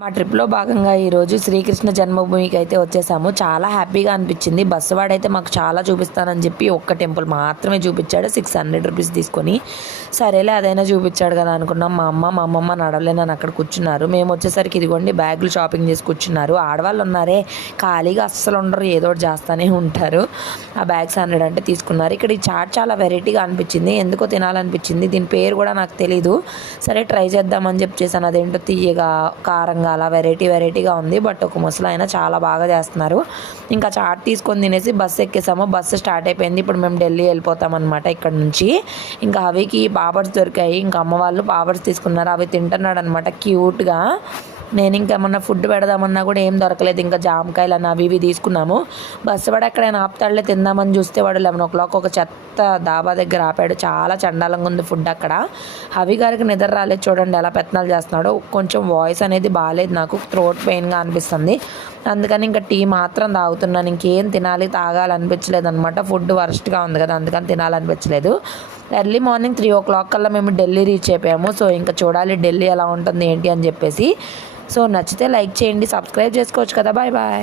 మా ట్రిప్లో భాగంగా ఈరోజు శ్రీకృష్ణ జన్మభూమికి అయితే వచ్చేసాము. చాలా హ్యాపీగా అనిపించింది. బస్సు వాడైతే మాకు చాలా చూపిస్తానని చెప్పి ఒక్క టెంపుల్ మాత్రమే చూపించాడు. సిక్స్ హండ్రెడ్ రూపీస్ తీసుకొని సరేలే అదైనా చూపించాడు కదా అనుకున్నాం. మా అమ్మ మా అమ్మమ్మ నడవలేనని అక్కడ కూర్చున్నారు. మేము వచ్చేసరికి ఇదిగోండి బ్యాగులు షాపింగ్ చేసి కూర్చున్నారు. ఆడవాళ్ళు ఉన్నారే ఖాళీగా అస్సలు ఉండరు ఏదో ఒకటి చేస్తూనే ఉంటారు. ఆ బ్యాగ్స్ హండ్రెడ్ అంటే తీసుకున్నారు. ఇక్కడ ఈ చాట్ చాలా వెరైటీగా అనిపించింది. ఎందుకో తినాలనిపించింది. దీని పేరు కూడా నాకు తెలీదు. సరే ట్రై చేద్దామని చెప్పి చేశాను. అదేంటో తీయగా కారంగా అలా వెరైటీ వెరైటీగా ఉంది. బట్ ఒక ముసలి చాలా బాగా చేస్తున్నారు. ఇంకా చాట్ తీసుకొని తినేసి బస్సు ఎక్కేసాము. బస్సు స్టార్ట్ అయిపోయింది. ఇప్పుడు మేము ఢిల్లీ వెళ్ళిపోతాం అనమాట ఇక్కడ నుంచి. ఇంకా అవికి పాపడ్స్ దొరికాయి. ఇంకా అమ్మ వాళ్ళు పాపడ్స్ తీసుకున్నారు. అవి తింటున్నాడు అనమాట క్యూట్గా నేను ఇంకేమన్నా ఫుడ్ పెడదామన్నా కూడా ఏం దొరకలేదు. ఇంకా జామకాయలు అని అవి ఇవి తీసుకున్నాము. బస్సు వాడు ఎక్కడైనా ఆపుతాడులే తిందామని చూస్తే వాడు లెవెన్ ఓ క్లాక్ ఒక చెత్త దాబా దగ్గర ఆపాడు. చాలా చండాలంగా ఉంది ఫుడ్ అక్కడ. హవి గారికి నిద్ర రాలేదు చూడండి ఎలా పెత్తనాలు చేస్తున్నాడు. కొంచెం వాయిస్ అనేది బాగాలేదు నాకు థ్రోట్ పెయిన్గా అనిపిస్తుంది. అందుకని ఇంకా టీ మాత్రం తాగుతున్నాను. ఇంకేం తినాలి తాగాలనిపించలేదు అనమాట ఫుడ్ వరస్ట్గా ఉంది కదా అందుకని తినాలనిపించలేదు. Early morning three o'clock కల్లా మేము ఢిల్లీ రీచ్ అయిపోయాము. సో ఇంకా చూడాలి ఢిల్లీ ఎలా ఉంటుంది ఏంటి అని చెప్పేసి. సో నచ్చితే లైక్ చేయండి సబ్స్క్రైబ్ చేసుకోవచ్చు కదా. Bye bye.